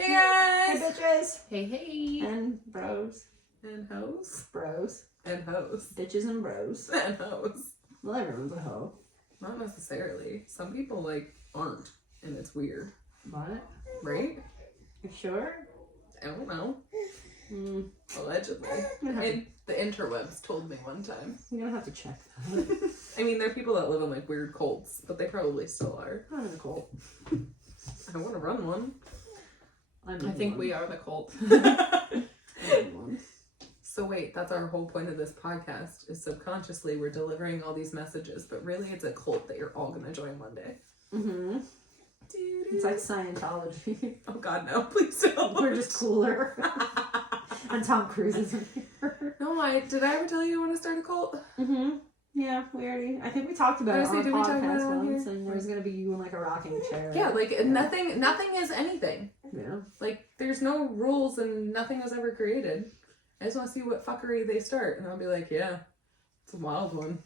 Hey guys! Hey bitches! Hey! And bros. And hoes? Bros. And hoes. Bitches and bros. And hoes. Well, everyone's a hoe. Not necessarily. Some people, aren't. And it's weird. What? Right? You sure? I don't know. Mm. Allegedly. And the interwebs told me one time. You're gonna have to check that. I mean, there are people that live in, weird cults, but they probably still are. I'm in a cult. I want to run one. I think we are the cult. I'm in one. So wait, that's our whole point of this podcast, is subconsciously we're delivering all these messages, but really it's a cult that you're all gonna join one day. Mm-hmm. It's like Scientology. Oh god, no, please don't. We're just cooler. And Tom Cruise is in here. No, did I ever tell you I want to start a cult? Mm-hmm. Yeah, I think we talked about Honestly, it did on we a talk about podcast it on once, here? and there's gonna be you in a rocking chair. Yeah, nothing is anything. Yeah. There's no rules and nothing was ever created. I just want to see what fuckery they start, and I'll be like, yeah, it's a wild one.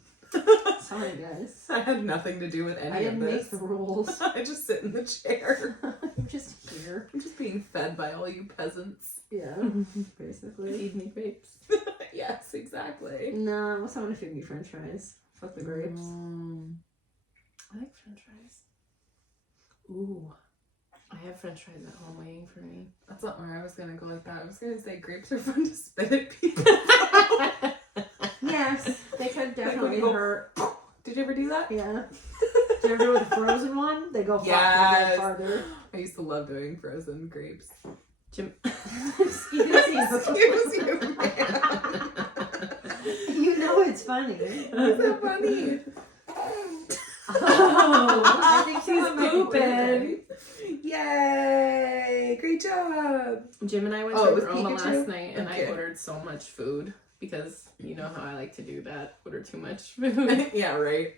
Sorry, guys. I had nothing to do with any I didn't of this. make the rules. I just sit in the chair. I'm just here. I'm just being fed by all you peasants. Yeah, basically. Feed me grapes. Yes, exactly. No, what's someone to feed me French fries? Fuck the grapes. I like French fries. Ooh, I have French fries at home waiting for me. That's not where I was gonna go like that. I was gonna say grapes are fun to spit at people. Yes, they could definitely go- hurt. Did you ever do that? Yeah. Did you ever do with the frozen one? They go, Yes. they go farther. I used to love doing frozen grapes. Jim. Excuse Excuse you, man. You know it's funny. That's so funny. Oh, I think she's pooping. Yay! Great job. Jim and I went Oh, to with Roma Pikachu? last night, and Okay. I ordered so much food because you know how I like to do that. Order too much food. Yeah, right.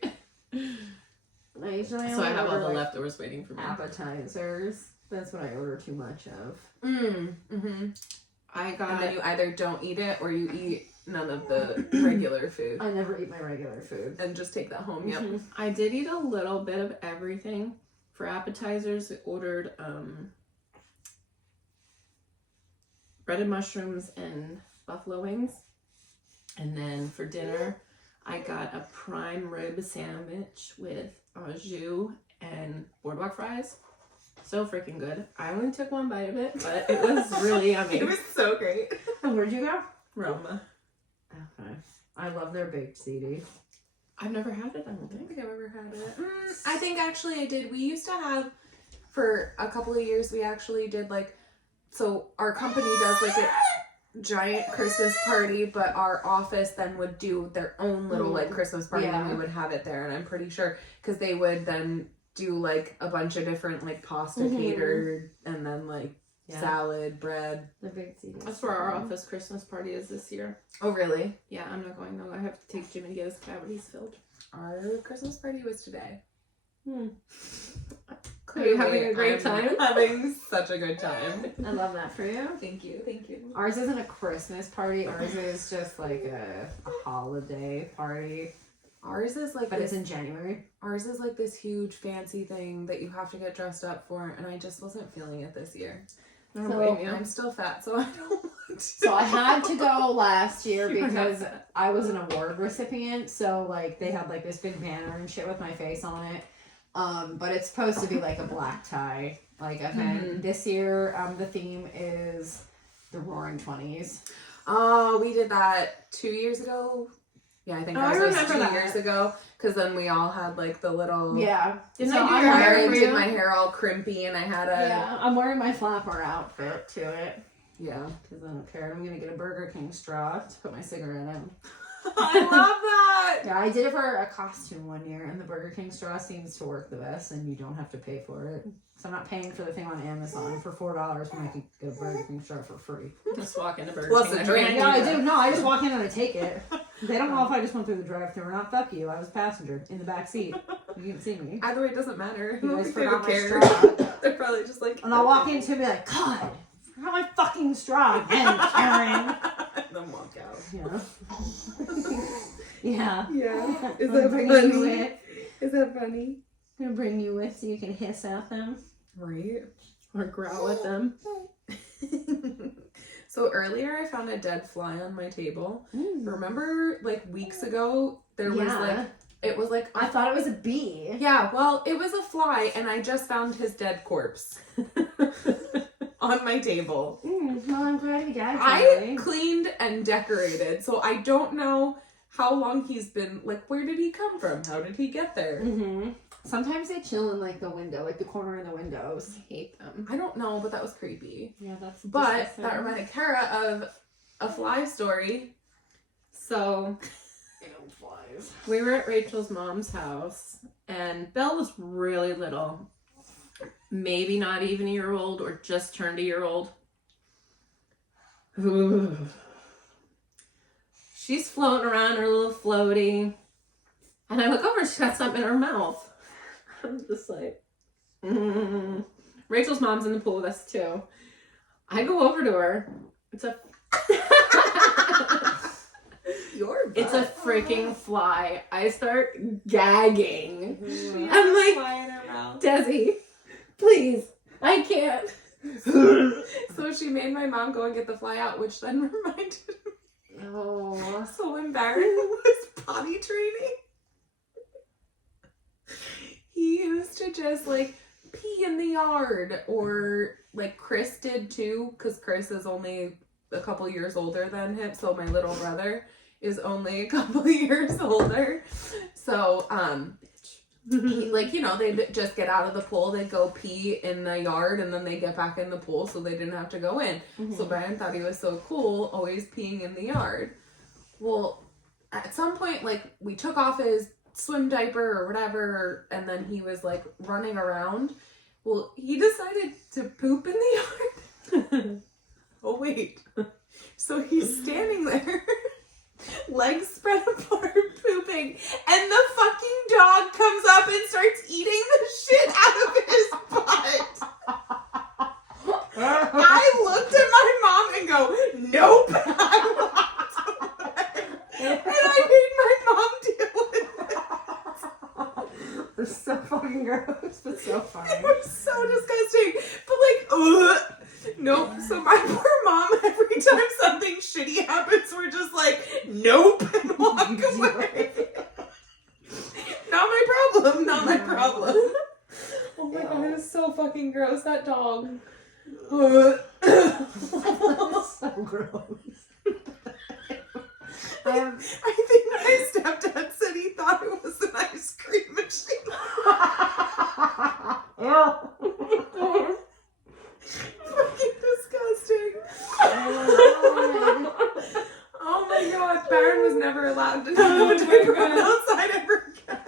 I usually So I have all order, the leftovers waiting for me. appetizers. That's what I order too much of. Mm-hmm. I And got then you either don't eat it or you eat none of the regular food. I never eat my regular food. And just take that home, yep. Mhm. I did eat a little bit of everything. For appetizers, I ordered breaded mushrooms and buffalo wings. And then for dinner, I got a prime rib sandwich with au jus and boardwalk fries. So freaking good. I only took one bite of it, but it was really yummy. It was so great. And where'd you go? Roma. Okay. I love their baked ziti. I've never had it, I don't I don't think. think I've ever had it. I think actually I did. We used to have, for a couple of years, we actually did so our company does a giant Christmas party, but our office then would do their own little Christmas party, and we would have it there. And I'm pretty sure because they would then do a bunch of different pasta catered, and then salad, bread. The baked ziti. That's where our office Christmas party is this year. Oh really? Yeah, I'm not going though. I have to take Jimmy to get his cavities filled. Our Christmas party was today. Are you having a great time? Having such a good time. I love that for you. Thank you, thank you. Ours isn't a Christmas party. Ours is just a holiday party. Ours is But it's in January. Ours is this huge fancy thing that you have to get dressed up for, and I just wasn't feeling it this year. I don't So, blame you. I'm still fat, so I don't want to. So I had to go last year You're not because fat. I was an award recipient. So they had this big banner and shit with my face on it. But it's supposed to be a black tie event. This year, the theme is the Roaring 20s. Oh, we did that 2 years ago. Yeah, I think I ours was remember 2 that. years ago. Because then we all had the little. Yeah. Didn't So I do I'm your hair wearing- for did you? my hair all crimpy, and I had a. Yeah, I'm wearing my flapper outfit to it. Yeah. Because I don't care. I'm going to get a Burger King straw to put my cigarette in. I love that. Yeah, I did it for a costume one year, and the Burger King straw seems to work the best, and you don't have to pay for it. So I'm not paying for the thing on Amazon for $4 when I can get a Burger King straw for free. Just walk into Burger Plus King. a and drink. drink. Yeah, I do. No, I just walk in and I take it. They don't know if I just went through the drive-thru or not. Fuck you. I was passenger in the back seat. You didn't see me. Either way, it doesn't matter. You I don't guys think they would forgot my care. straw. They're probably just And I'll walk into it and be like, God, I forgot my fucking straw again, Karen. And then walk out. Yeah. Yeah. Yeah. I'm gonna bring you with. Is that funny? I'm gonna bring you with so you can hiss at them. Right. or growl at them. So earlier I found a dead fly on my table. Remember like weeks ago there was like it was like I thought it was a bee. yeah, well, it was a fly and I just found his dead corpse on my table. Well, I'm glad he died. I cleaned and decorated, so I don't know how long he's been, like, where did he come from? How did he get there? Sometimes they chill in like the window, like the corner in the windows. I hate them. I don't know, but that was creepy. Yeah, that's But disgusting. that reminded Kara of a fly story. So flies. we were at Rachel's mom's house, and Belle was really little. Maybe not even a year old, or just turned a year old. She's floating around her little floaty. And I look over and she's got something in her mouth. I'm just like, Rachel's mom's in the pool with us too. I go over to her. It's a It's a freaking fly. I start gagging. I'm like, Desi, please, I can't. So she made my mom go and get the fly out, which then reminded me. Oh. So when Barron was potty training, he used to just like pee in the yard, or like Chris did too, because Chris is only a couple years older than him, so my little brother is only a couple years older. So he, like, you know, they just get out of the pool, they go pee in the yard, and then they get back in the pool, so they didn't have to go in. So Brian thought he was so cool, always peeing in the yard. Well, at some point, like, we took off his swim diaper or whatever, and then he was like running around. Well, he decided to poop in the yard. Oh wait. So he's standing there, legs spread apart, pooping, and the fucking dog comes up and starts eating the shit out of his butt. I looked at my mom and go, nope. I walked away. And I made my mom deal with it. It's so fucking gross, but so funny. It was so disgusting. But like, ugh. Nope. So my poor mom, every time something shitty happens, we're just like, nope, and walk away. Not my problem. Not my problem. Oh my god, it was so fucking gross, that dog. That's so gross. I think my stepdad said he thought it was an ice cream machine. Fucking disgusting. Oh my god, Baron was never allowed to know what to run outside ever again.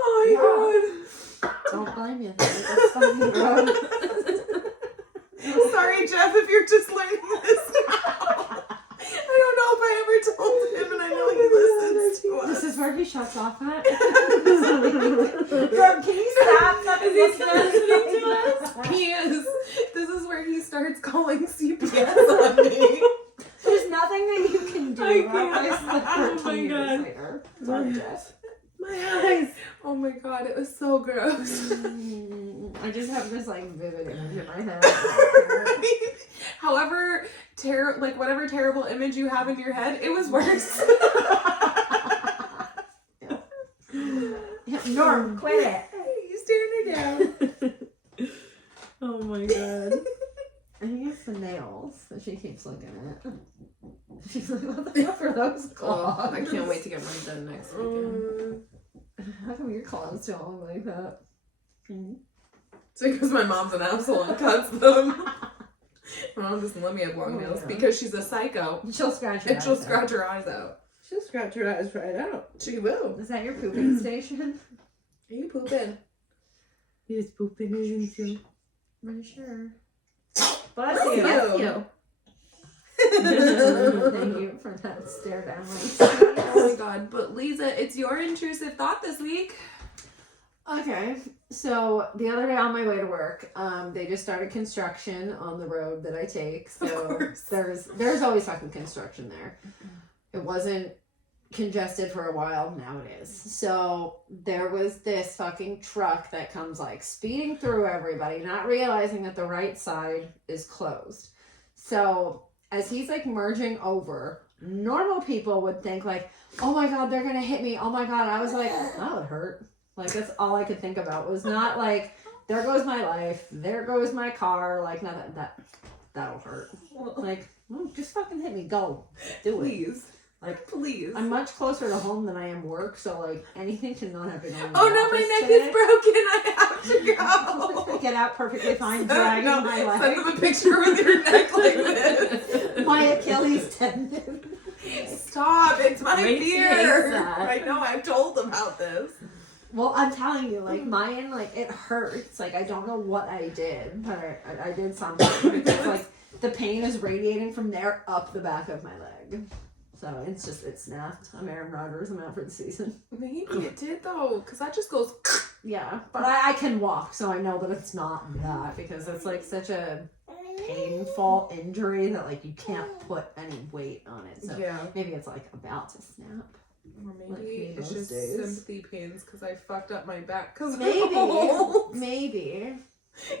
Oh my Don't blame you. That's fucking gross. god. Sorry, Jeff, if you're just learning this now. I don't know if I ever told him, and I know he listens to us. This is where he shuts off at. Girl, can you stop? Is he still listening to us? He is. This is where he starts calling CPS on me. There's nothing that you can do. I can't. This is like 13 Oh my years God. later. Sorry, Jess. My eyes. Oh my god, it was so gross. I just have this like vivid image in my head. However, whatever terrible image you have in your head, it was worse. Norm, quit it. You staring her down. Oh my god. I think it's the nails that she keeps looking at. She's like, what the fuck are those claws? Oh, I can't wait to get mine done next weekend. How come your claws don't look like that? It's because my mom's an asshole and cuts them. My mom doesn't let me have long nails because she's a psycho. She'll scratch your And she'll eyes out. scratch her eyes out. She'll scratch your eyes right out. She will. Is that your pooping station? Are you pooping? He's pooping, isn't he? I'm sure. Bless Bless you. you. Thank you for that stare down. Oh my god. But Lisa, it's your intrusive thought this week. Okay, so the other day on my way to work, they just started construction on the road that I take. So Of course. there's always fucking construction there. It wasn't congested for a while. Now it is. So there was this fucking truck that comes like speeding through everybody, not realizing that the right side is closed. So as he's like merging over, normal people would think like, oh my God, they're gonna hit me. Oh my God. I was like, that would hurt. Like that's all I could think about. It was not like, there goes my life. There goes my car. Like, no, that'll hurt. Like, well, just fucking hit me. Go. Do it. Please. Like, Please. I'm much closer to home than I am work, so like anything to not have been on. Oh no, my neck is broken. I have to go. Get out perfectly fine, dragging No, my leg. send them a picture with your neck like this. My Achilles tendon. Stop! It's my Makes me fear. sad. I know. I've told them about this. Well, I'm telling you, like mine, like it hurts. Like I don't know what I did, but I did something because like the pain is radiating from there up the back of my leg. So it snapped. I'm Aaron Rodgers. I'm out for the season. Maybe it did though, because that just goes. Yeah, but I can walk, so I know that it's not that because it's like such a painful injury that like you can't put any weight on it. So Yeah. maybe it's like about to snap. Or Like maybe me it's most just days. sympathy pains because I fucked up my back because Maybe.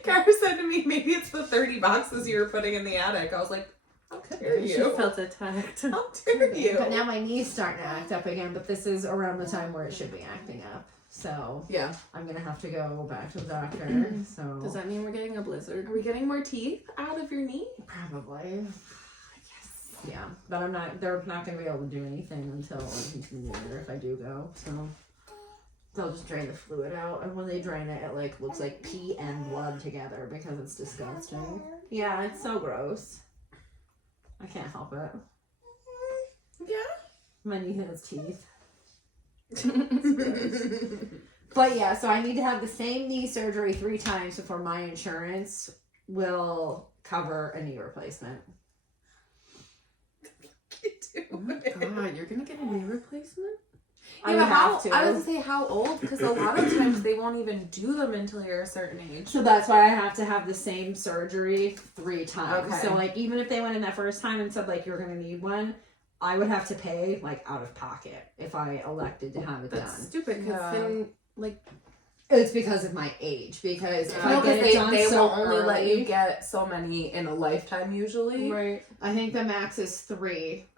Kara said to me, maybe it's the 30 boxes you were putting in the attic. I was like, how dare She you? felt attacked. How dare you? But now my knee's starting to act up again, but this is around the time where it should be acting up. So Yeah. I'm gonna have to go back to the doctor. So Does that mean we're getting a blizzard? Are we getting more teeth out of your knee? probably. Yeah, but I'm not. They're not gonna be able to do anything until like New Year if I do go. So they'll just drain the fluid out, and when they drain it, it like looks like pee and blood together because it's disgusting. Yeah, it's so gross. I can't help it. Yeah. My knee has teeth. But yeah, so I need to have the same knee surgery 3 times before my insurance will cover a knee replacement. Oh my God, you're gonna get a knee replacement? I Yeah, would but how? have to. I was gonna say how old? Because a lot of times they won't even do them until you're a certain age. So that's why I have to have the same surgery 3 times. Okay. So like even if they went in that first time and said like you're gonna need one, I would have to pay like out of pocket if I elected to have it That's done. stupid because Yeah. then, like, It's because of my age. Because if No, I get because it done they so will only let you early- get so many in a lifetime usually. right. I think the max is 3.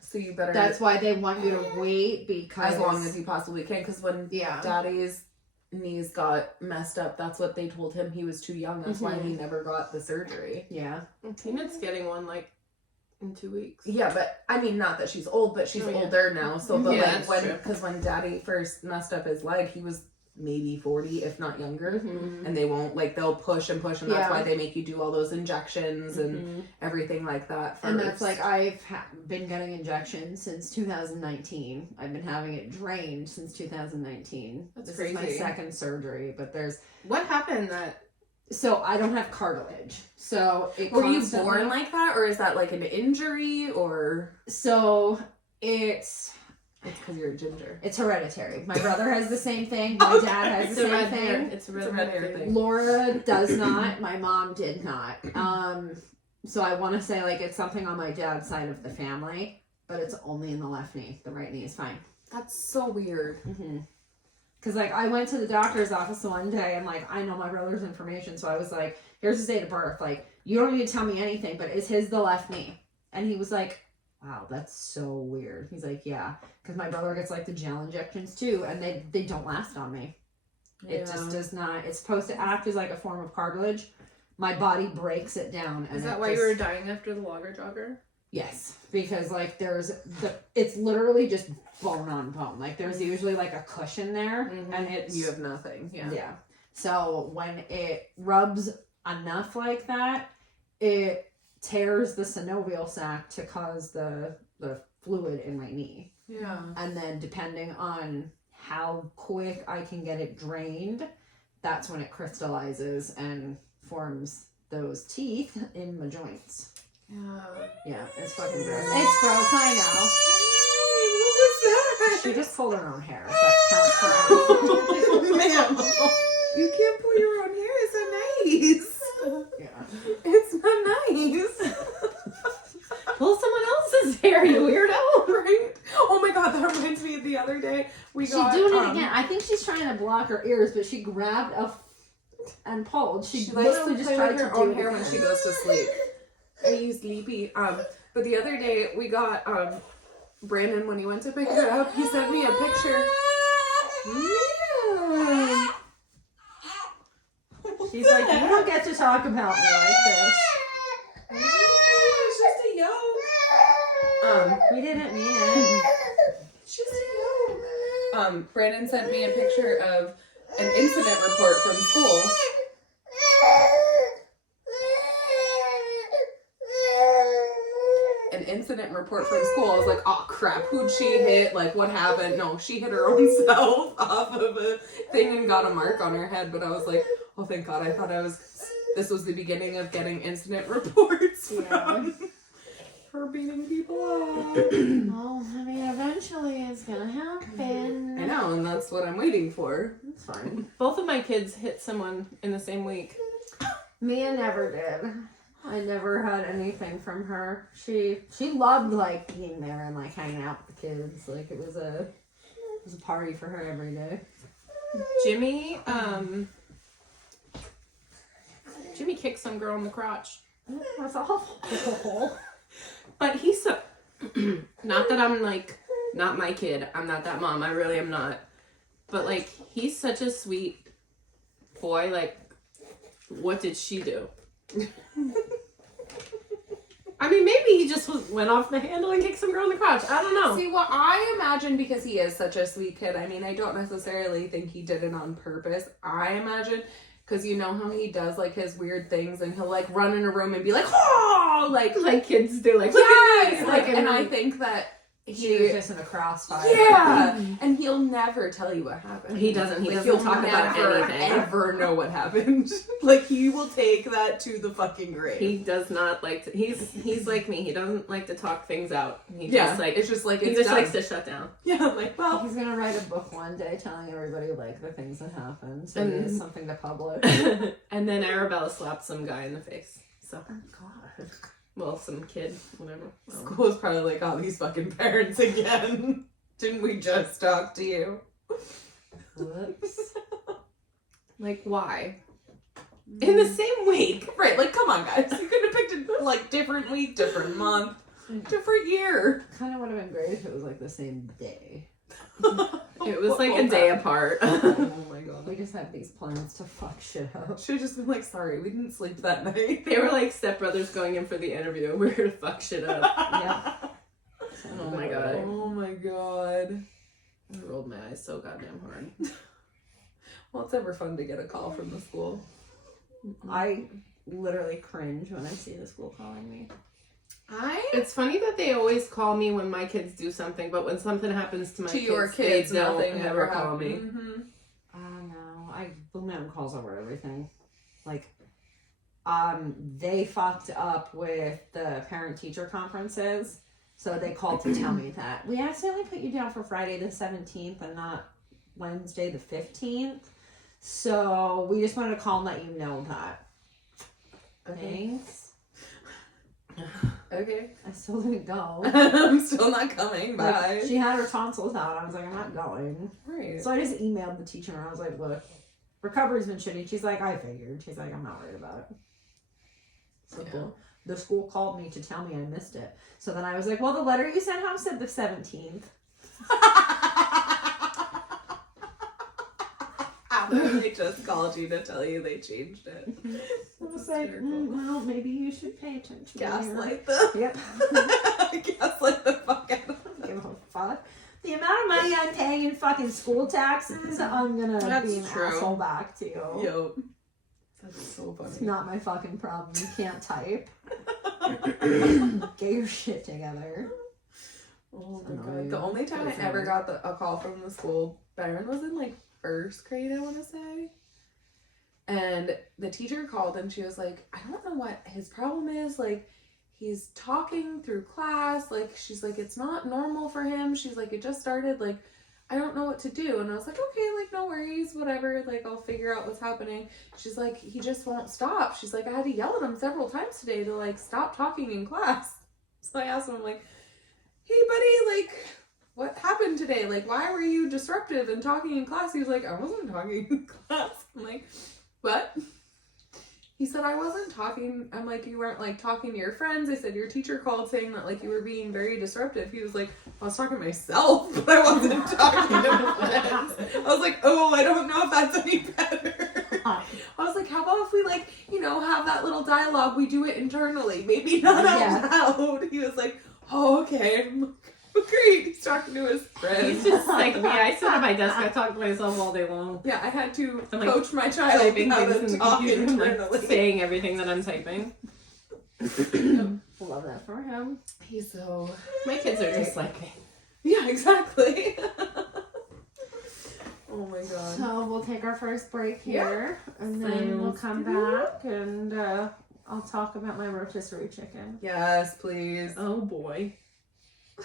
So you better. That's why they want you to wait because as long as you possibly can. Because when yeah. Daddy's knees got messed up, that's what they told him. He was too young. That's why he never got the surgery. Yeah. Tina's getting one like in 2 weeks. Yeah, but I mean, not that she's old, but she's Oh, yeah. older now. So, but Yeah, like that's when, true. because when Daddy first messed up his leg, he was maybe 40, if not younger. Mm-hmm. And they won't, like, they'll push and push, and that's Yeah. why they make you do all those injections and everything like that first. And that's like I've been getting injections since 2019. I've been having it drained since 2019. That's this is my crazy. second surgery, but What happened that? so I don't have cartilage. So it Were you constantly- born like that, or is that like an injury, or So it's because you're a ginger? hereditary. My brother has the same thing. My dad has It's the a same red hair. thing. It's a It's a red red hair hair thing. thing. Laura does not. My mom did not. So I want to say like it's something on my dad's side of the family, but it's only in the left knee. The right knee is fine. That's so weird. Because like I went to the doctor's office one day and like I know my brother's information, so I was like, "Here's his date of birth. Like you don't need to tell me anything, but is his the left knee?" And he was like, "Wow, that's so weird." He's like, "Yeah, because my brother gets like the gel injections too, and they don't last on me. It just does not. It's supposed to act as like a form of cartilage. My body breaks it down, and Is that it why just, you were dying after the logger jogger? Yes, because like it's literally just bone on bone. Like there's usually like a cushion there, and it's You have nothing. Yeah. yeah. So when it rubs enough like that, it tears the synovial sac to cause the fluid in my knee. Yeah. And then depending on how quick I can get it drained, that's when it crystallizes and forms those teeth in my joints. Yeah. Yeah, it's fucking gross. It's gross, I know. What was that? She just pulled her own hair. That counts for everything. Ma'am, you can't pull your own hair. It's so nice. Yeah. It's not nice. Pull someone else's hair, you weirdo. Right? Oh my god, that I think she's trying to block her ears, but she grabbed and pulled. She likes literally to just play tried with to her do own it hair when again. she goes to sleep. I use Leapy. But the other day we got Brandon, when he went to pick her up, he sent me a picture. Yeah. She's like, you don't get to talk about me like this. It's just a yoke. We didn't mean it. It's just a yoke. Brandon sent me a picture of an incident report from school. An incident report from school. I was like, oh crap, who'd she hit? Like, what happened? No, she hit her own self off of a thing and got a mark on her head. But I was like, oh, thank God. I thought this was the beginning of getting incident reports from her beating people up. Well, I mean, eventually it's gonna happen. I know, and that's what I'm waiting for. It's fine. Both of my kids hit someone in the same week. Mia never did. I never had anything from her. She loved like being there and like hanging out with the kids. Like it was a party for her every day. Jimmy kicked some girl in the crotch. That's awful. But he's so not that I'm like not my kid. I'm not that mom. I really am not. But like he's such a sweet boy. Like, what did she do? I mean, maybe he just went off the handle and kicked some girl in the crotch. I don't know. See, what I imagine, because he is such a sweet kid, I mean, I don't necessarily think he did it on purpose. I imagine, because you know how he does, like, his weird things, and he'll, like, run in a room and be like, oh, like kids do. Like, yes! like, And I think that She was just in a crossfire. yeah, and he'll never tell you what happened. He doesn't. He Like, doesn't you'll talk about never, anything. ever know what happened. Like, he will take that to the fucking grave. He does not like to. He's like me. He doesn't like to talk things out. He yeah, just like it's just like, he it's just done. likes to shut down. Yeah, I'm like, well, He's gonna write a book one day telling everybody like the things that happened. So And- it is something to publish. And then Arabella slapped some guy in the face. So, Oh God. well, some kid, whatever. school is probably like, oh, these fucking parents again. Didn't we just talk to you? Whoops. Like, why? In the same week. Right, like, come on, guys. You could have picked a, like, different week, different month, different year. Kind of would have been great if it was like the same day. It was like a day apart. Oh my god. We just had these plans to fuck shit up. Should have just been like, sorry, we didn't sleep that night. They were like stepbrothers going in for the interview. We're here to fuck shit up. Yeah. Oh my god. Oh my god. I rolled my eyes so goddamn hard. Well, it's ever fun to get a call from the school. I literally cringe when I see the school calling me. It's funny that they always call me when my kids do something, but when something happens to my To your kids, kids, they don't nothing ever ever call me. Mm-hmm. No, Blue Mountain calls over everything. Like, they fucked up with the parent-teacher conferences, so they called to tell me that we accidentally put you down for Friday the 17th and not Wednesday the 15th. So we just wanted to call and let you know that. Okay. Thanks. Okay. I still didn't go. I'm still not coming. Bye. Like, she had her tonsils out. I was like, I'm not going. Right. So I just emailed the teacher and I was like, look, recovery's been shitty. She's like, I figured. She's like, I'm not worried about it. So Yeah. the school called me to tell me I missed it. So then I was like, well, the letter you sent home said the 17th. They just called you to tell you they changed it. I was like, well, maybe you should pay attention. Gaslight them. Yep. Gaslight the fuck out of them. Give a fuck. The amount of money I'm paying in fucking school taxes, I'm gonna That's be an true. asshole back to you. Yo. That's so funny. It's not my fucking problem. You can't type. Get your shit together. Oh my my God. god. The only time I That's ever annoying. got a call from the school, Byron was in like first grade, I want to say. And the teacher called and she was like, I don't know what his problem is. Like, he's talking through class. Like, she's like, it's not normal for him. She's like, it just started. Like, I don't know what to do. And I was like, okay, like, no worries, whatever. Like, I'll figure out what's happening. She's like, he just won't stop. She's like, I had to yell at him several times today to, like, stop talking in class. So I asked him, I'm like, hey, buddy, like, what happened today? Like, why were you disruptive and talking in class? He was like, I wasn't talking in class. I'm like, what? He said, I wasn't talking. I'm like, you weren't like talking to your friends. I said, your teacher called saying that like you were being very disruptive. He was like, I was talking to myself, but I wasn't talking to friends. I was like, oh, I don't know if that's any better. I was like, how about if we like, you know, have that little dialogue, we do it internally, maybe not out loud. He was like, oh, okay. I'm like, oh, great. He's talking to his friends. He's just like me. I sit at my desk. I talk to myself all day long. Yeah, I had to I'm, like, coach my child Typing how things in to the talk computer, I'm, like, internally. saying everything that I'm typing. Love that for him. He's so... My kids are just like me. Yeah, exactly. Oh my god. So we'll take our first break here, and then we'll come Sounds back, and I'll talk about my rotisserie chicken. Yes, please. Oh boy.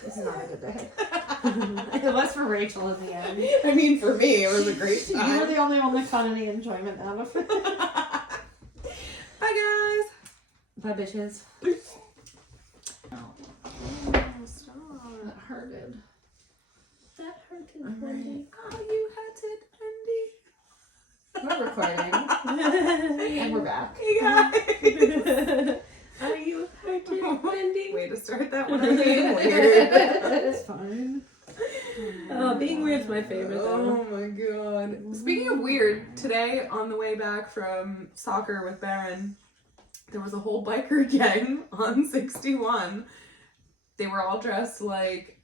This is not a good day. It was for Rachel in the end. I mean, for me, it was a great You were time. the only one that got any enjoyment out of it. Bye, guys. Bye, bitches. Oh, stop. That hurted. That hurted, Wendy. Oh, you hurted, We're recording. And we're back. Hey, guys. Are you hurted, Wendy? Way to start that one again. Weird. It's fine. Oh, being weird's my favorite though. Oh my god. Speaking of weird, today on the way back from soccer with Baron, there was a whole biker gang on 61. They were all dressed like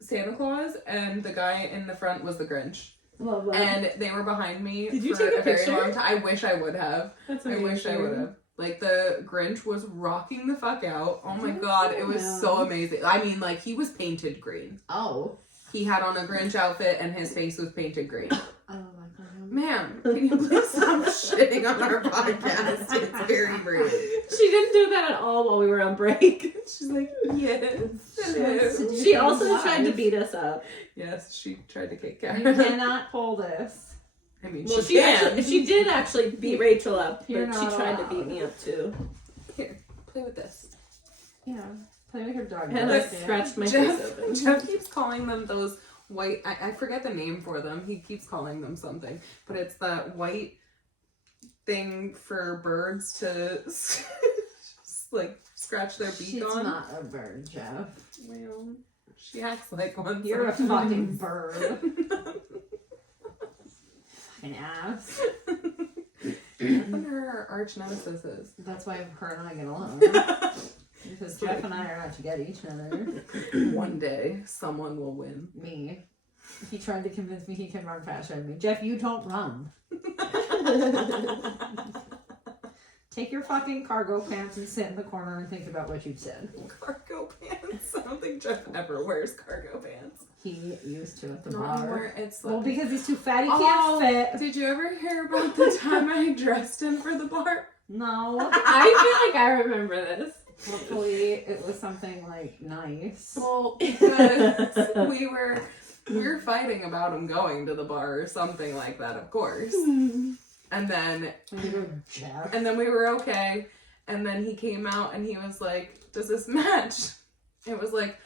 Santa Claus, and the guy in the front was the Grinch. Love that. And they were behind me Did you for take a a very picture? long time. I wish I would have. That's I wish I would have. Like, the Grinch was rocking the fuck out. Oh my god, it was so amazing. I mean, like, he was painted green. Oh. He had on a Grinch outfit and his face was painted green. I don't like that. Ma'am, can you please stop shitting on our podcast? It's very rude. She didn't do that at all while we were on break. She's like, yes. Yes. Hello. She also tried to beat us up. Yes, she tried to kick You Karen. cannot pull this. I mean, Well, she can. she did actually beat Rachel up, You're but she not tried to allowed. beat me up too. Here, play with this. Yeah. Play with your dog. And I scratched my face open. Jeff keeps calling them those white, I forget the name for them. He keeps calling them something. But it's that white thing for birds to just, like, scratch their beak She's on. not a bird, Jeff. Well, she acts like one. You're a sometimes. fucking bird. Fucking ass. What her arch nemesis is. That's why her and I get along. Because Jeff and I are out to get each other. One day, someone will win. Me. He tried to convince me he can run faster than me. Jeff, you don't run. Take your fucking cargo pants and sit in the corner and think about what you've said. Cargo pants. I don't think Jeff ever wears cargo pants. He used to at the Not bar. anymore. It's Well, like, because he's too fat, he Oh, can't fit. did you ever hear about the time I dressed him for the bar? No. I feel like I remember this. Hopefully it was something like nice. Well, because we were fighting about him going to the bar or something like that, of course. And then Jeff. we were okay. And then he came out and he was like, "Does this match?" It was like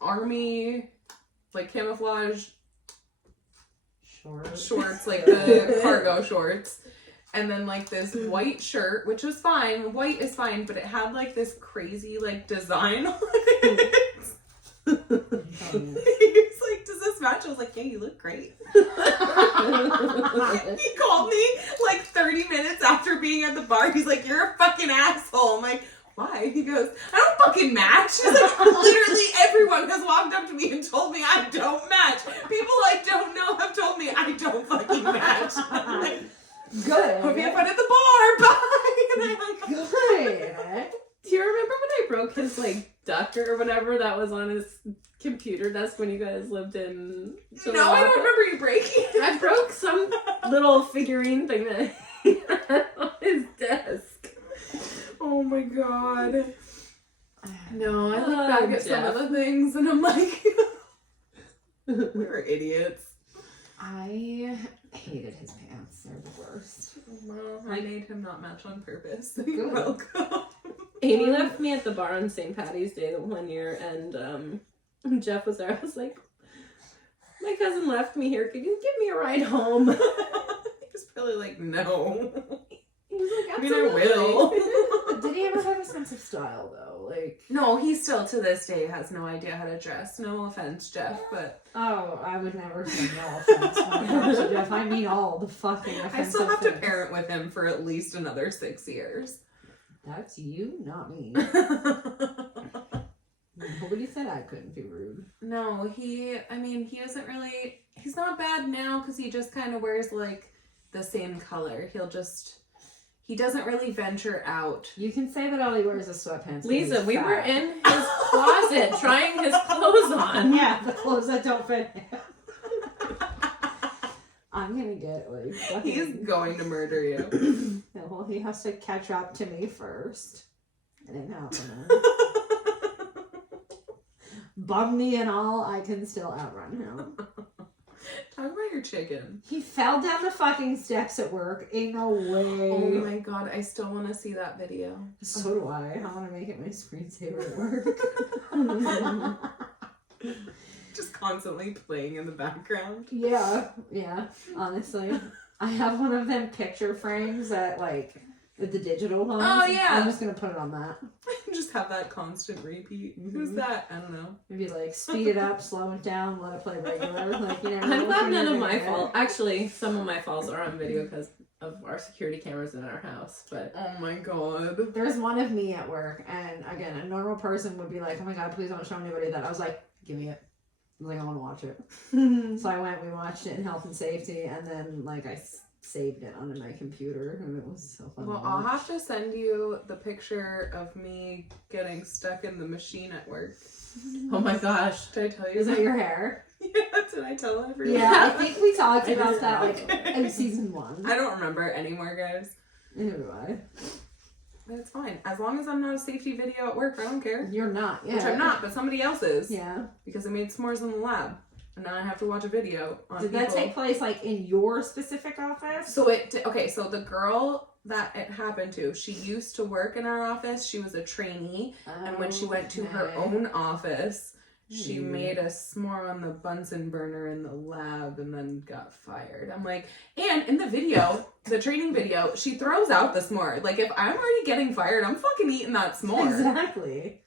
army, like camouflage shorts, like the cargo shorts. And then like this white shirt, which was fine. White is fine, but it had like this crazy like design on it. He was like, "Does this match?" I was like, "Yeah, you look great." He called me like 30 minutes after being at the bar. He's like, "You're a fucking asshole." I'm like, "Why?" He goes, "I don't fucking match." He's like, "Literally everyone has walked up to me and told me I don't match. People I don't know have told me I don't fucking match." I'm like, Good. "Hope you have fun at the bar. Bye." And I'm like, Good. Do you remember when I broke his like duck or whatever that was on his computer desk when you guys lived in "No, I don't remember you breaking it." I broke some little figurine thing that he had on his desk. Oh my god. No, I look back at some Jeff. of the things and I'm like, we were idiots. I hated his pants. They're the worst. Well, I made him not match on purpose. Good. You're welcome. Amy left me at the bar on St. Patty's Day the one year, and And Jeff was there. I was like, my cousin left me here. Can you give me a ride home? He was probably like, no. He was like, I mean, I absolutely. will. Did he ever have a sense of style though? Like, No, he still to this day has no idea how to dress. No offense, Jeff, but oh, I would never say no offense when it comes to Jeff. I mean all the fucking offensive I still have to things. parent with him for at least another 6 years. That's you, not me. Nobody said I couldn't be rude. No, he doesn't really, he's not bad now because he just kind of wears like the same color. He doesn't really venture out. You can say that all he wears is sweatpants. 'cause Lisa, he's we fat. were in his closet trying his clothes on. Yeah, the clothes that don't fit him. I'm gonna get like fucking... He's going to murder you. Yeah, well, he has to catch up to me first. It ain't happening. Bum me and all, I can still outrun him. Talk about your chicken. He fell down the fucking steps at work. Ain't no way. Oh my god, I still want to see that video. So do I. I want to make it my screensaver at work. Just constantly playing in the background. Yeah, honestly. I have one of them picture frames that, like, with the digital ones. Oh, yeah. I'm just gonna put it on that. Just have that constant repeat. Mhm. Who's that? I don't know. Maybe, like, speed it up, slow it down, let it play regular. Like, you know. I'm glad none of my fault. Actually, some of my falls are on video because of our security cameras in our house. But Oh my god. There's one of me at work, and again, a normal person would be like, oh my god, please don't show anybody that. I was like, give me it. I was like, I want to watch it. So I went, we watched it in health and safety, and then, like, I saved it onto my computer, and it was so fun. Well, to I'll watch. have to send you the picture of me getting stuck in the machine at work. oh my gosh. Did I tell you Is that? it your hair? Yeah, did I tell everyone? Yeah, I think we talked I about just- that, like, in season 1. I don't remember anymore, guys. Neither do I. But it's fine. As long as I'm not a safety video at work, I don't care. You're not, yeah. Which I'm not, but somebody else is. Yeah. Because I made s'mores in the lab. And now I have to watch a video on Did that people. take place, like, in your specific office? So so the girl that it happened to, she used to work in our office. She was a trainee. And when she went to her Okay. own office, she Hmm. made a s'more on the Bunsen burner in the lab and then got fired. I'm like, and in the video, the training video, she throws out the s'more. Like, if I'm already getting fired, I'm fucking eating that s'more. Exactly.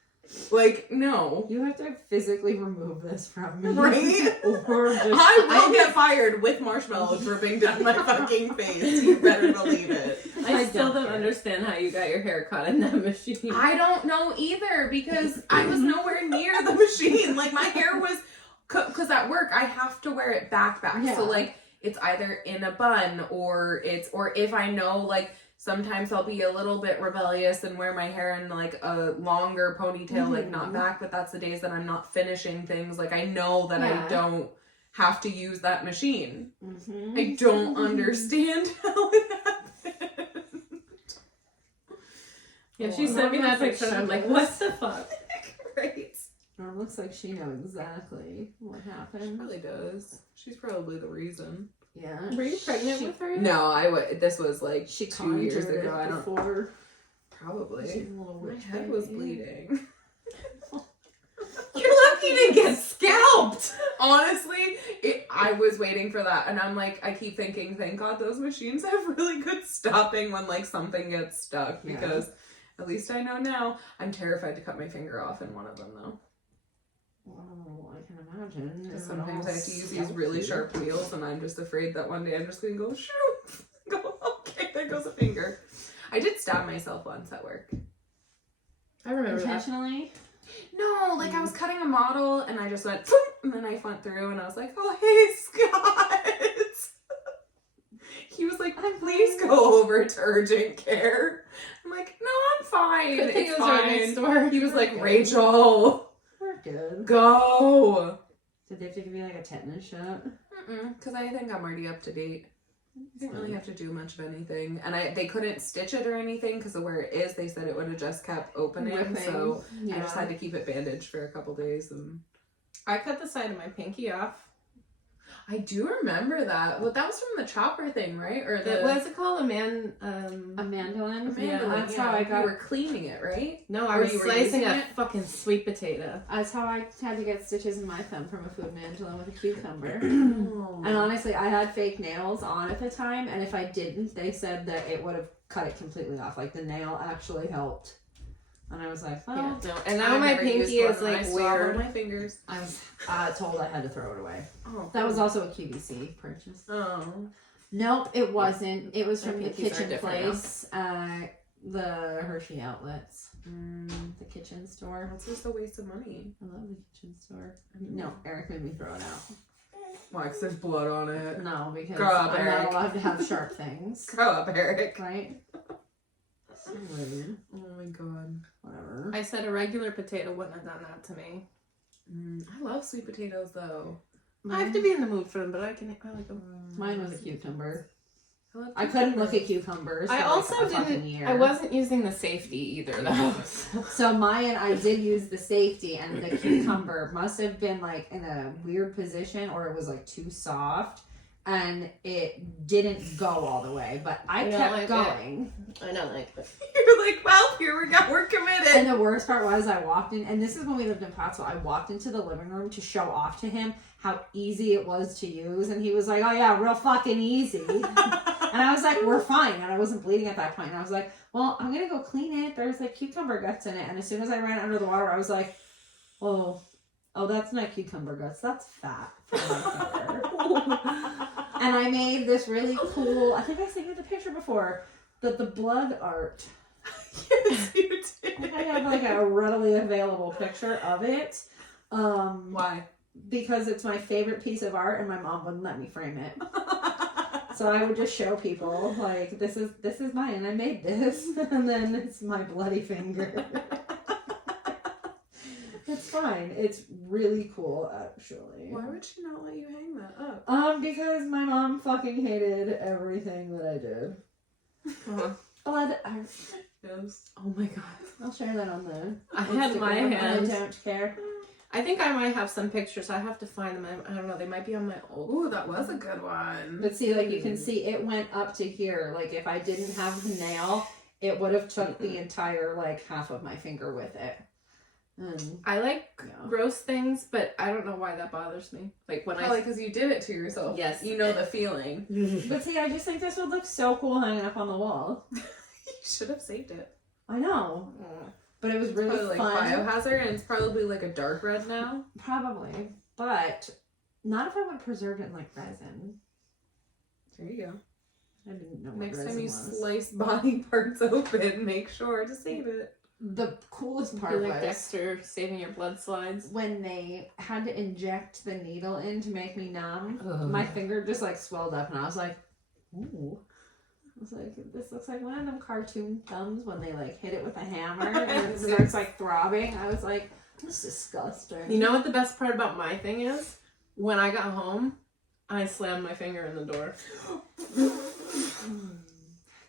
Like, no. You have to physically remove this from me. Right? Or just... I will get fired with marshmallows dripping down my fucking face. You better believe it. I I still don't don't care. understand how you got your hair caught in that machine. I don't know either because I was nowhere near the machine. Like, my hair was, because at work I have to wear it back. Yeah. So, like, it's either in a bun or if I know, like, sometimes I'll be a little bit rebellious and wear my hair in, like, a longer ponytail, like, not Mhm. back, but that's the days that I'm not finishing things. Like, I know that Yeah. I don't have to use that machine. Mhm. I don't understand how it happened. Yeah, she sent me that picture and I'm like, what the fuck? Right. Or it looks like she knows exactly what She happened. probably does. She's probably the reason. Yeah. Were you pregnant with her? No, this was like She 2 years conjured ago. it I don't. before. Probably. She's a little My witch head was baby. bleeding. You're lucky to get scalped. Honestly, I was waiting for that, and I'm like, I keep thinking, thank God those machines have really good stopping when like something gets stuck, Yeah. because at least I know now. I'm terrified to cut my finger off in one of them though. Oh, I can imagine. Because It sometimes all I have to use these really scalpy. sharp wheels, and I'm just afraid that one day I'm just gonna go shoot. Go, okay, there goes a finger. I did stab myself once at work. I remember that. Intentionally? No, like I was cutting a model and I just went, "Phoom," and then I went through and I was like, oh, hey, Scott. He was like, please go over to urgent care. I'm like, no, I'm fine. Good thing It's it was right next fine. door. He was like, Okay. Rachel, We're good. go. Did they have to give you like a tetanus shot? Because I think I'm already up to date. I didn't really have to do much of anything. And they couldn't stitch it or anything because of where it is. They said it would have just kept opening. Ripping. So Yeah. I just had to keep it bandaged for a couple days. And I cut the side of my pinky off. I do remember that. Well, that was from the chopper thing, right? Or the What's it called? A mandolin. mandolin, That's how I got. You were cleaning it, right? No, I Or was you were slicing using a it? fucking sweet potato. That's how I had to get stitches in my thumb from a food mandolin with a cucumber. Oh. And honestly, I had fake nails on at the time, and if I didn't, they said that it would have cut it completely off. Like the nail actually helped. And I was like, well, Yeah, no. And now my pinky is like weird. My fingers. I was told I had to throw it away. Oh, That was also a QVC purchase. Oh. Nope, it wasn't. It was My from the pinkies are kitchen different now. place. The Hershey outlets. The kitchen store. That's just a waste of money. I love the kitchen store. No, Eric made me throw it out. Why? Because there's blood on it. No, because Grow up, I'm Eric. not allowed to have sharp things. Grow up, Eric. Right? So rude. Oh my god. Whatever. I said a regular potato wouldn't have done that to me. I love sweet potatoes though. I have to be in the mood for them, but I like them. Mine was a cucumber. love I couldn't look at cucumbers. I for also like a fucking didn't. year. I wasn't using the safety either, though. So mine, I did use the safety, and the cucumber must have been like in a weird position, or it was like too soft, and it didn't go all the way. But I You don't kept like it? going. I don't like it. You're like, well, here we go. We're committed. And the worst part was, I walked in, and this is when we lived in Pottsville. I walked into the living room to show off to him how easy it was to use, and he was like, "Oh yeah, real fucking easy." And I was like, "We're fine," and I wasn't bleeding at that point. And I was like, "Well, I'm gonna go clean it. There's like cucumber guts in it." And as soon as I ran under the water, I was like, "Oh, that's not cucumber guts. That's fat from my finger." And I made this really cool. I think I sent you the picture before. The blood art. Yes, you did. I have like a readily available picture of it. Why? Because it's my favorite piece of art, and my mom wouldn't let me frame it. So I would just show people like, this is mine. I made this, and then it's my bloody finger. It's fine. It's really cool, actually. Why would she not let you hang that up? Because my mom fucking hated everything that I did. Blood art. Yes. Oh my god. I'll share that on the I had my Instagram. hands. I don't care. I think I might have some pictures. I have to find them. I don't know. They might be on my old. Ooh, that was a good one. But see, like you can see, it went up to here. Like if I didn't have the nail, it would have took the entire like half of my finger with it. And I like yeah. gross things, but I don't know why that bothers me. Like when Probably because you did it to yourself. Yes. You know the feeling. But see, I just think this would look so cool hanging up on the wall. You should have saved it. I know, but it was It's really probably like fun. biohazard, and it's probably like a dark red now. Probably, but not if I would have preserved it in like resin. There you go. I didn't know what Next resin time you was. slice body parts open, make sure to save it. The coolest part You're like was Dexter saving your blood slides. when they had to inject the needle in to make me numb. Ugh. My finger just like swelled up, and I was like, "Ooh." I was like, "This looks like one of them cartoon thumbs when they like hit it with a hammer and it starts like throbbing." I was like, "This is disgusting." You know what the best part about my thing is? When I got home, I slammed my finger in the door.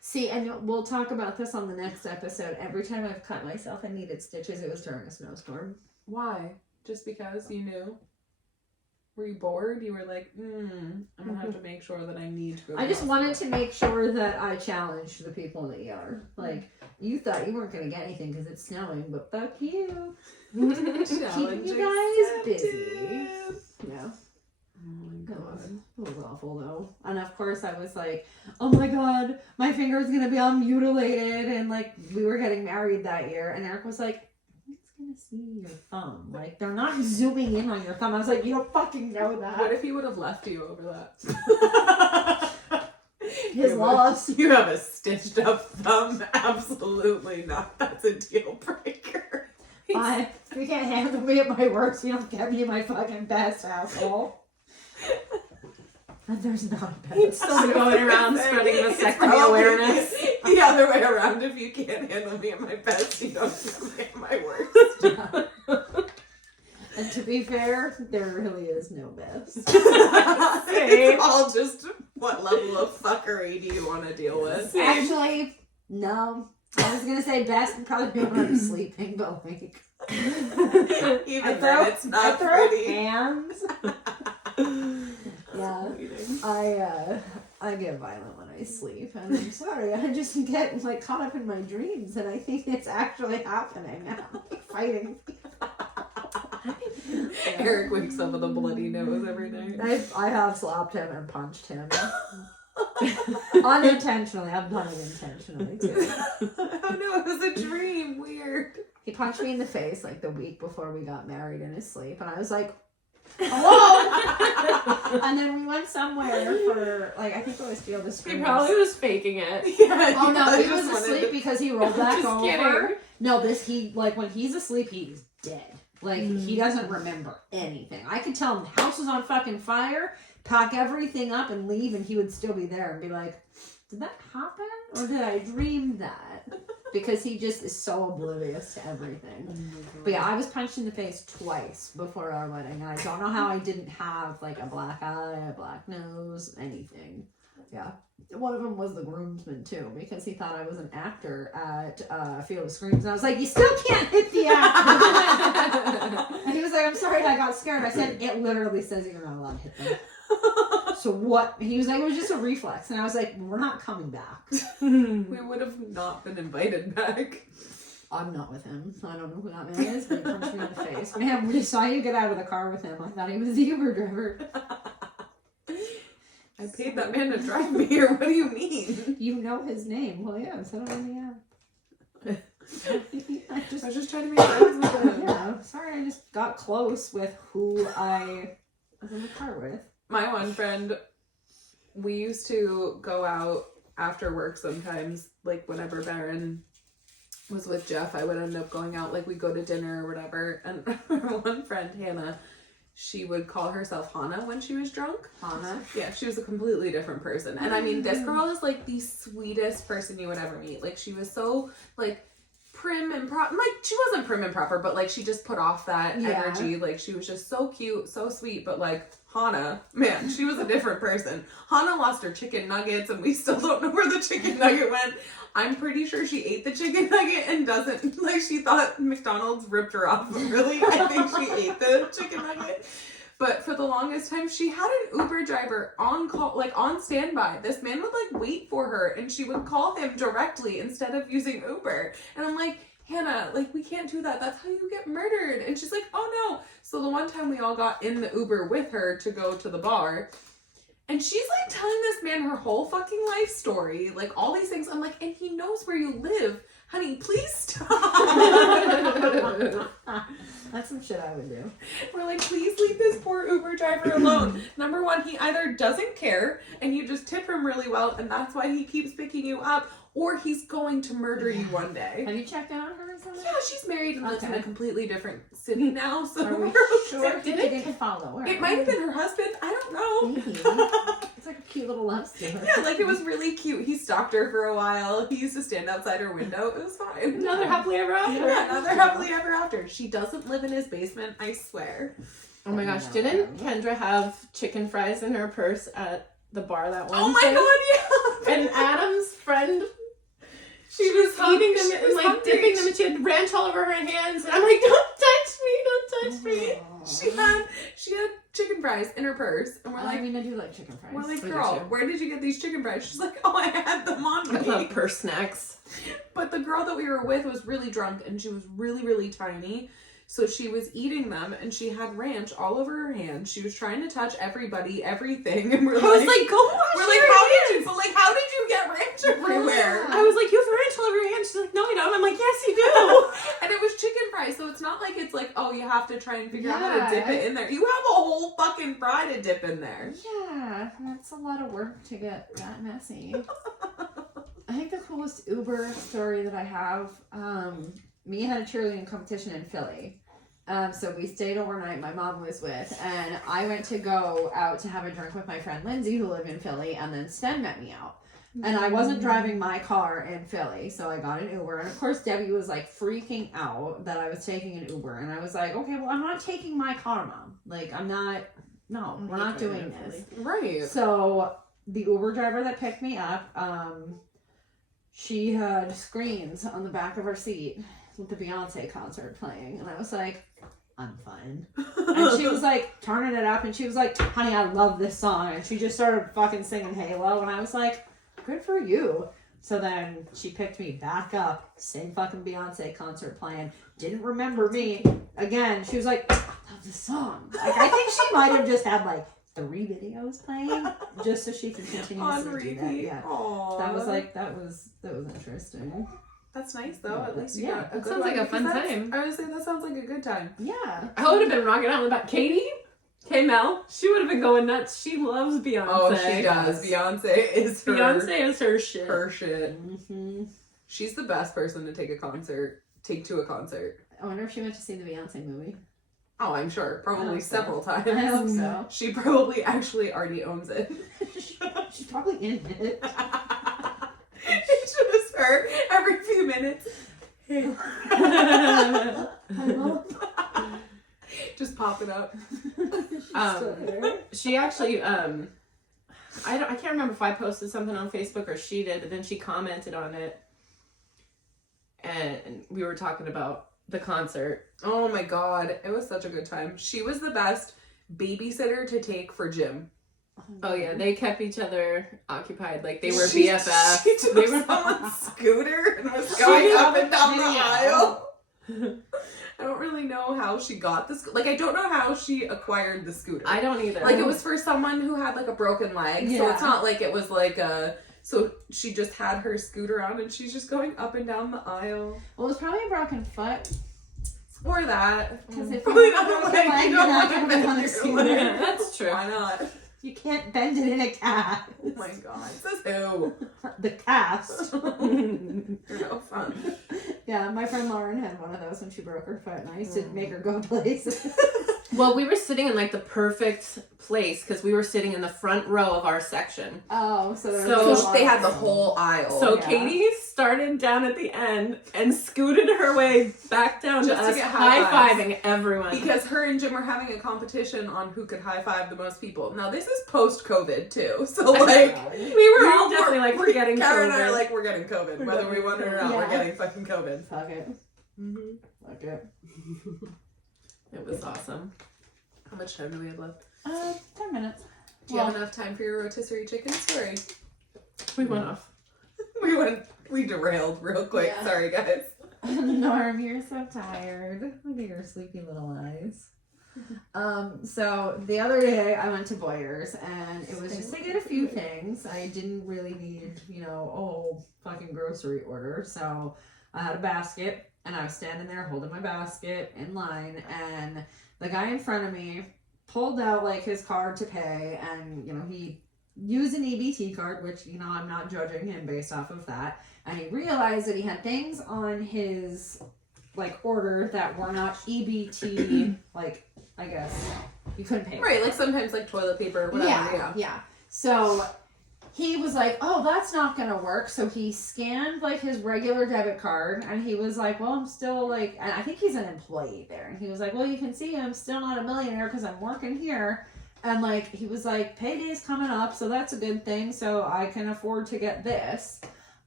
See, and we'll talk about this on the next episode. Every time I've cut myself and needed stitches, it was during a snowstorm. Why? Just because you knew? Were you bored? You were like, I'm gonna have to make sure that I need to go to I the just wanted to hospital." make sure that I challenged the people in the ER. Like, you thought you weren't going to get anything because it's snowing, but fuck you. Challenge you guys busy. accepted. Yeah. Oh my god. It was awful though. And of course I was like, oh my god, my finger's gonna be all mutilated, and like we were getting married that year, and Eric was like, it's gonna see your thumb. Like they're not zooming in on your thumb. I was like, you don't fucking know What that. if he would have left you over that? His loss. You have a stitched up thumb. Absolutely not. That's a deal breaker. If you can't handle me at my worst, you don't get me my fucking best, asshole. And there's not a best. Still going around spreading It's vasectomy probably awareness. The other way around. If you can't handle me at my best, you don't handle me at my worst. And to be fair, there really is no best. It's all just what level of fuckery do you want to deal with? Actually, no. I was gonna say best would probably be when I'm sleeping, but like Even then, it's I not throw pretty. hands. Yeah. Waiting. I get violent when I sleep, and I'm sorry, I just get like caught up in my dreams, and I think it's actually happening. I'm like, fighting. Eric wakes up with a bloody nose every night. I have slapped him and punched him. Unintentionally. I've done it intentionally too. Oh no, it was a dream. Weird. He punched me in the face like the week before we got married in his sleep, and I was like, hello. And then we went somewhere for like, I think it was Field of He Screams. probably was faking it. Yeah. Oh no, he just was wanted asleep to- because he rolled back Just over. kidding. No, he like when he's asleep, he's dead. Like he doesn't remember anything. I could tell him the house was on fucking fire, pack everything up and leave, and he would still be there and be like, did that happen? Or did I dream that? Because he just is so oblivious to everything. But yeah, I was punched in the face twice before our wedding, and I don't know how I didn't have like a black eye, a black nose, anything. Yeah. One of them was the groomsman too, because he thought I was an actor at Field of Screams, and I was like, "You still can't hit the actor." And he was like, "I'm sorry, I got scared." I said, "It literally says you're not allowed to hit them." So what? He was like, "It was just a reflex," and I was like, "We're not coming back. We would have not been invited back. I'm not with him. I don't know who that man is, but he punched me in the face. Man, we saw you get out of the car with him. I thought he was the Uber driver. I paid that man to drive me here. What do you mean? You know his name. Well, yeah, I said it on the app." I just I was just trying to make friends with him. Yeah, sorry, I just got close with who I was in the car with. My one friend, we used to go out after work sometimes, like whenever Baron was with Jeff, I would end up going out, like we'd go to dinner or whatever. And one friend, Hannah, she would call herself Hannah when she was drunk. Hannah. Yeah, she was a completely different person. And I mean, this girl is like the sweetest person you would ever meet. Like, she was so, like, prim and proper. Like, she wasn't prim and proper, but, like, she just put off that Yeah. energy. Like, she was just so cute, so sweet. But, like, Hannah, man, she was a different person. Hannah lost her chicken nuggets, and we still don't know where the chicken nugget went. I'm pretty sure she ate the chicken nugget and doesn't, like, she thought McDonald's ripped her off. But really, I think she ate the chicken nugget. But for the longest time, she had an Uber driver on call, like on standby. This man would like wait for her, and she would call him directly instead of using Uber. And I'm like, Hannah, like, we can't do that. That's how you get murdered. And she's like, oh no. So the one time we all got in the Uber with her to go to the bar, and she's like telling this man her whole fucking life story, like all these things. I'm like, and he knows where you live. Honey, please stop. That's some shit I would do. We're like, please leave this poor Uber driver alone. Number one, he either doesn't care and you just tip him really well and that's why he keeps picking you up, or he's going to murder you one day. Have you checked in on her or something? Yeah, she's married and lives in Okay. a completely different city now, so Are we we're sure? okay. Did it follow her? It might have been her husband. I don't know. Maybe. It's like a cute little love story. Yeah, like it was really cute. He stalked her for a while. He used to stand outside her window. It was fine. Another happily ever after. Yeah, another happily ever after. She doesn't live in his basement, I swear. Oh my gosh, didn't Kendra have chicken fries in her purse at the bar that one Oh my god, yeah. And Adam's friend, she was eating them she and was like hungry. dipping them, and she had ranch all over her hands. And I'm like, don't touch me. She had chicken fries in her purse, and we're I like, mean, I do like chicken fries. we're like, We do girl, too. where did you get these chicken fries? She's like, oh, I had them on I me. love purse snacks. But the girl that we were with was really drunk, and she was really, really tiny. So she was eating them, and she had ranch all over her hands. She was trying to touch everybody, everything, and I was like, go wash we're like, your how hands. did you? But like, how did you get ranch everywhere? Yeah. I was like, you have ranch all over your hands. She's like, no, I don't. I'm like, yes, you do. And it was chicken fries, so it's not like it's like, oh, you have to try and figure out how to Yeah. dip it in there. You have a whole fucking fry to dip in there. Yeah, that's a lot of work to get that messy. I think the coolest Uber story that I have, me had a cheerleading competition in Philly. So we stayed overnight, my mom was with, and I went to go out to have a drink with my friend Lindsay, who lived in Philly, and then Sten met me out. And I wasn't driving my car in Philly, so I got an Uber. And of course, Debbie was like freaking out that I was taking an Uber. And I was like, okay, well, I'm not taking my car, Mom. Like, no, we're not doing this. Right. So the Uber driver that picked me up, she had screens on the back of her seat with the Beyonce concert playing. And I was like, I'm fine. And she was like turning it up and she was like, honey, I love this song. And she just started fucking singing Halo. And I was like, good for you. So then she picked me back up. Same fucking Beyonce concert playing. Didn't remember me. Again, she was like, I love this song. Like, I think she might have just had like 3 videos playing just so she could continuously On do that. repeat. Yeah. Aww. That was Oh, interesting. That's nice though. At least you Yeah, got a that good sounds like one, a fun because that's- time. I would say that sounds like a good time. Yeah. I would have been rocking out in the back. Katie? K Mel? She would have been going nuts. She loves Beyonce. Oh, she does. Beyonce is her, Beyonce is her shit. her shit. Mm-hmm. She's the best person to take to a concert. I wonder if she went to see the Beyonce movie. Oh, I'm sure. I Probably hope so. several times. I hope so. She probably actually already owns it. She's probably in it. It's just her every few minutes. Hey. Hello? Just pop it up. She's still there. She actually, I can't remember if I posted something on Facebook or she did, but then she commented on it. And we were talking about the concert. Oh my god, it was such a good time. She was the best babysitter to take for Jim. Oh yeah, they kept each other occupied like they were She BFFs. took They were someone's scooter and was She going did up have and down the video. aisle. I don't really know how she got this. Like, I don't know how she acquired the scooter. I don't either. Like, it was for someone who had like a broken leg, so Yeah. it's not like it was like a. So she just had her scooter on and she's just going up and down the aisle. Well, it was probably a broken foot. Or that. Because if Probably you not have a a leg. leg, You you're don't not want to gonna be bend on the your scooter. leg. Yeah, that's true. Why not? You can't bend it in a cast. Oh my god. Says who? The cast. You're no fun. Yeah, my friend Lauren had one of those when she broke her foot, and I used to make her go places. Well, we were sitting in like the perfect place because we were sitting in the front row of our section. Oh, so there was So a So lot they had of the room. whole aisle. So yeah. Katie started down at the end and scooted her way back down Just to to us, get high fives. high-fiving everyone. Because her and Jim are having a competition on who could high five the most people. Now this is post COVID too, so like we were all definitely like, we're getting Karen and I are COVID. like, we're getting COVID, whether we want it or not. We're Yeah. getting fucking COVID. Fuck it. Mm-hmm. Fuck it. It was awesome. How much time do we have left? 10 minutes. Do you have enough time for your rotisserie chicken story? We went off. We derailed real quick. Yeah. Sorry, guys. Norm, you're so tired. Look at your sleepy little eyes. So the other day I went to Boyer's and it was just to get a few things. I didn't really need, fucking grocery order. So I had a basket and I was standing there holding my basket in line and the guy in front of me pulled out like his card to pay and, he used an EBT card, which, I'm not judging him based off of that. And he realized that he had things on his order that were not EBT, I guess you couldn't pay. Right, like sometimes like toilet paper or whatever. Yeah. So he was like, oh, that's not gonna work. So he scanned his regular debit card and he was like, well, I'm still and I think he's an employee there. And he was like, well, you can see I'm still not a millionaire because I'm working here. And he was like, payday's coming up, so that's a good thing. So I can afford to get this.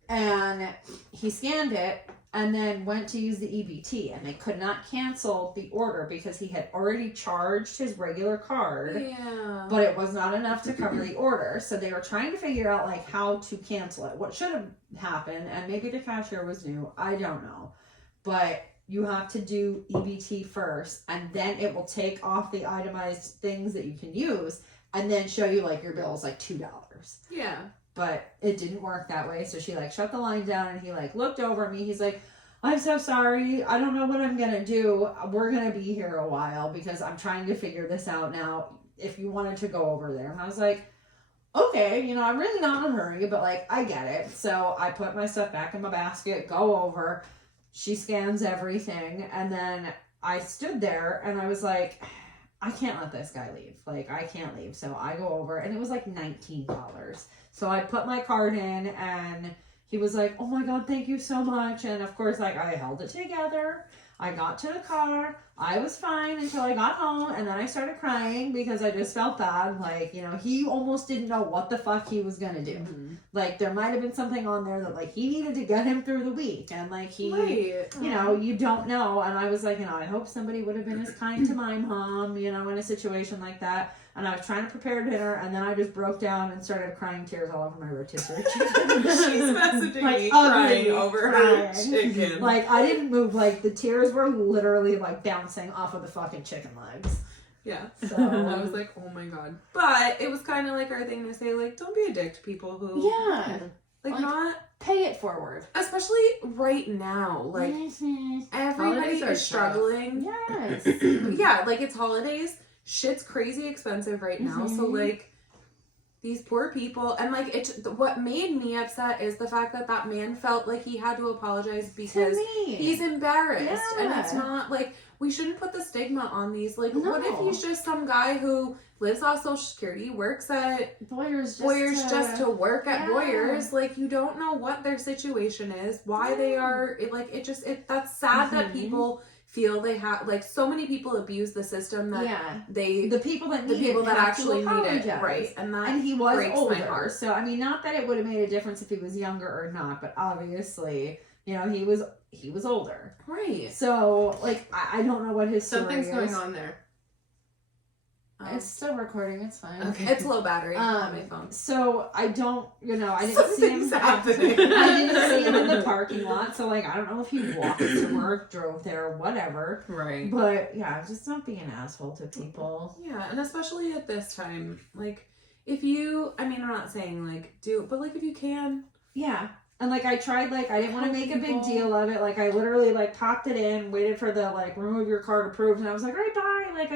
And he scanned it and then went to use the EBT and they could not cancel the order because he had already charged his regular card. Yeah. But it was not enough to cover the order. So they were trying to figure out how to cancel it. What should have happened, and maybe the cashier was new, I don't know. But you have to do EBT first and then it will take off the itemized things that you can use and then show you your bill is $2. Yeah. But it didn't work that way. So she shut the line down and he looked over at me. He's like, I'm so sorry. I don't know what I'm going to do. We're going to be here a while because I'm trying to figure this out now. If you wanted to go over there. And I was like, okay, I'm really not in a hurry, but I get it. So I put my stuff back in my basket, go over. She scans everything. And then I stood there and I was like, I can't let this guy leave. I can't leave. So I go over and it was $19. So I put my card in and he was like, oh my God, thank you so much. And of course, I held it together. I got to the car. I was fine until I got home, and then I started crying because I just felt bad. Like, you know, he almost didn't know what the fuck he was gonna do. Like, there might have been something on there that, like, he needed to get him through the week. And, like, he, you know, you don't know. And I was like, you know, I hope somebody would have been as kind to my mom, you know, in a situation like that. And I was trying to prepare dinner, and then I just broke down and started crying tears all over my rotisserie chicken. She's messaging Like, me ugly crying over crying. her chicken. Like, I didn't move. Like, the tears were literally, like, bouncing off of the fucking chicken legs. Yeah. So, I was like, oh my god. But it was kind of like our thing to say, like, don't be a dick to people who, yeah. like, Like, not, Pay it forward. especially right now. Like, everybody Holidays are is struggling. Yes. Yeah, like, it's holidays. Shit's crazy expensive right now. So, like, these poor people, and like, what made me upset is the fact that that man felt like he had to apologize because he's embarrassed. And it's Yeah. not like, we shouldn't put the stigma on these. Like, what if No. he's just some guy who lives off Social Security, works at Boyers just to work at Yeah. Boyers? Like, you don't know what their situation is, why they are, that's sad that people feel they have, like, so many people abuse the system that the people that the need people it that have actually to need it, apologize. right? And that And he was breaks older, my heart. so I mean, not that it would have made a difference if he was younger or not, but obviously, you know, he was older. Right. So, like, I don't know what his story Something's is. going on there. It's still recording. It's fine. Okay. It's low battery on my phone. So I don't, you know, I didn't see him. Something's happening. I didn't see him in the parking lot, so like I don't know if he walked to work, drove there, whatever. Right. But yeah, just don't be an asshole to people. Yeah, and especially at this time, like, if you, I mean, I'm not saying, like, do, but, like, if you can. Yeah. And like I tried, like I didn't want to make a big People. deal of it. Like I literally like popped it in, waited for the like remove your card approved, and I was like, all right, bye. Like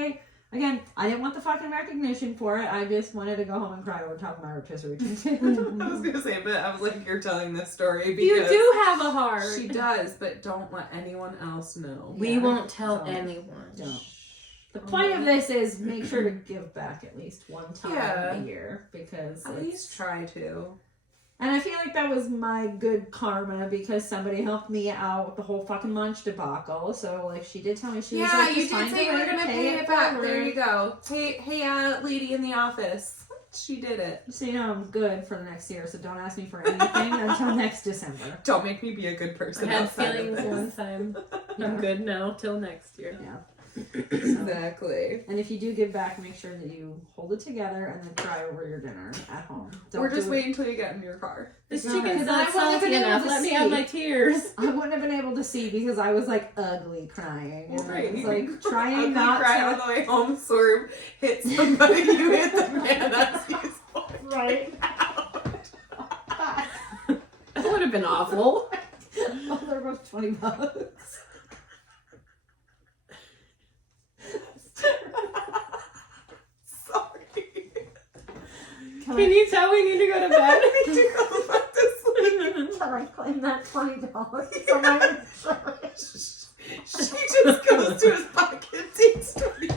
I didn't want the fucking recognition for it. I just wanted to go home and cry over top of my rotisserie chicken. I was gonna say, but I was like, you're telling this story because You do have a heart. she does, but don't let anyone else know. We Yeah. won't tell So, anyone. don't. The point of this is make sure to give back at least one time Yeah. a year because At it's- least try to. and I feel like that was my good karma because somebody helped me out with the whole fucking lunch debacle. So like she did tell me she was Yeah, like, you just did find say a you way were to gonna pay it back. forward. There you go. Hey, lady in the office. She did it. So you know I'm good for the next year. So don't ask me for anything until next December. Don't make me be a good I person. had outside of feelings this. one time. I'm good now till next year. Yeah. Exactly. And if you do give back, make sure that you hold it together and then cry over your dinner at home. Don't Or just do wait until you get in your car. This No, chicken's because I not wouldn't have salty been able enough. to Let me see. have my tears. I wouldn't have been able to see because I was like ugly crying. And I was Right. like trying Ugly not cry to. on the way home, Swerve hit somebody, you hit the man as he's going Right. out. That would have been awful. Oh, there goes $20. Sorry. Can Can you tell we need to go to bed? I need to go back to sleep. I claim that $20 for my insurance? She just goes to his pocket, takes $20.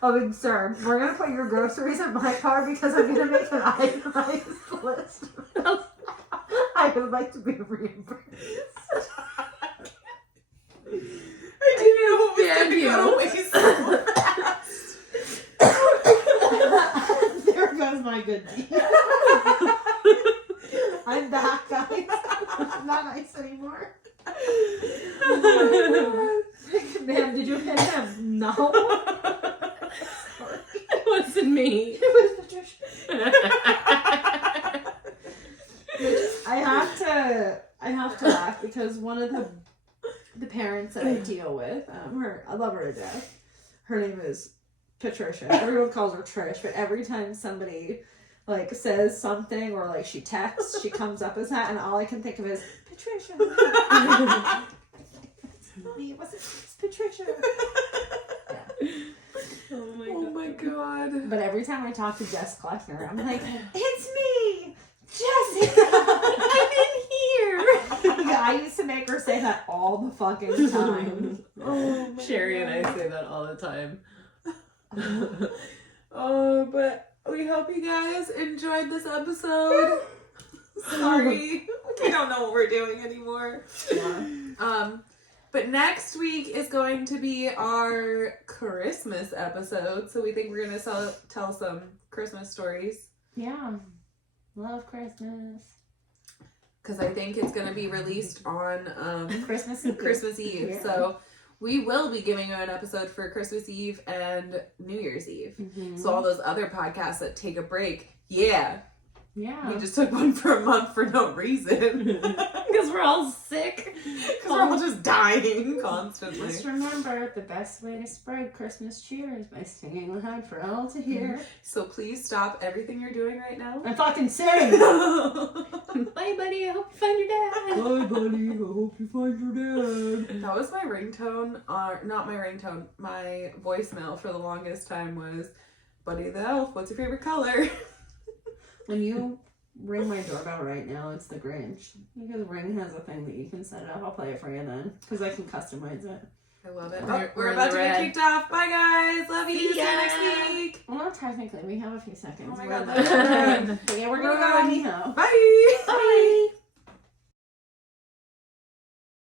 I mean, sir, we're gonna put your groceries in my car because I'm gonna make an itemized list. I would like to be reimbursed. I didn't know it was Thank gonna go to waste. There goes my good deed. I'm back, guys. I'm not nice anymore. Ma'am, did you hit him? No. Sorry. It wasn't me. It was Patricia. I have to laugh because one of the parents that I deal with, I love her to death. Her name is Patricia. Everyone calls her Trish, but every time somebody like says something or like she texts, she comes up as that, and all I can think of is Patricia. Honey, it wasn't. It's Patricia. Yeah. Oh my god. But every time I talk to Jess Kleckner, I'm like, it's me, Jessica. I'm in here. Yeah, I used to make her say that all the fucking time. Oh my Sherry God. and I say that all the time. Oh, but we hope you guys enjoyed this episode. Sorry. We don't know what we're doing anymore. Yeah. But next week is going to be our Christmas episode, so we think we're gonna tell some Christmas stories. Yeah. Love Christmas. Because I think it's gonna be released on Christmas Eve. Christmas Eve. Yeah. So we will be giving you an episode for Christmas Eve and New Year's Eve. Mhm. So all those other podcasts that take a break, yeah. Yeah. We just took one for a month for no reason. Because we're all sick. Because we're all just dying constantly. Just remember, the best way to spread Christmas cheer is by singing loud for all to hear. So please stop everything you're doing right now. And fucking sing! Bye, buddy. I hope you find your dad. Bye, buddy. I hope you find your dad. That was my ringtone, not my ringtone, my voicemail for the longest time was, Buddy the Elf, what's your favorite color? When you ring my doorbell right now, it's the Grinch. Because Ring has a thing that you can set up. I'll play it for you then. Because I can customize it. I love it. We're We're in about the to get red. kicked off. Bye guys. Love you. See See you ya. next week. Well, technically, we have a few seconds. Oh my We're God, in the- that's But yeah, we're Oh going my to God. anyhow. Bye. Bye.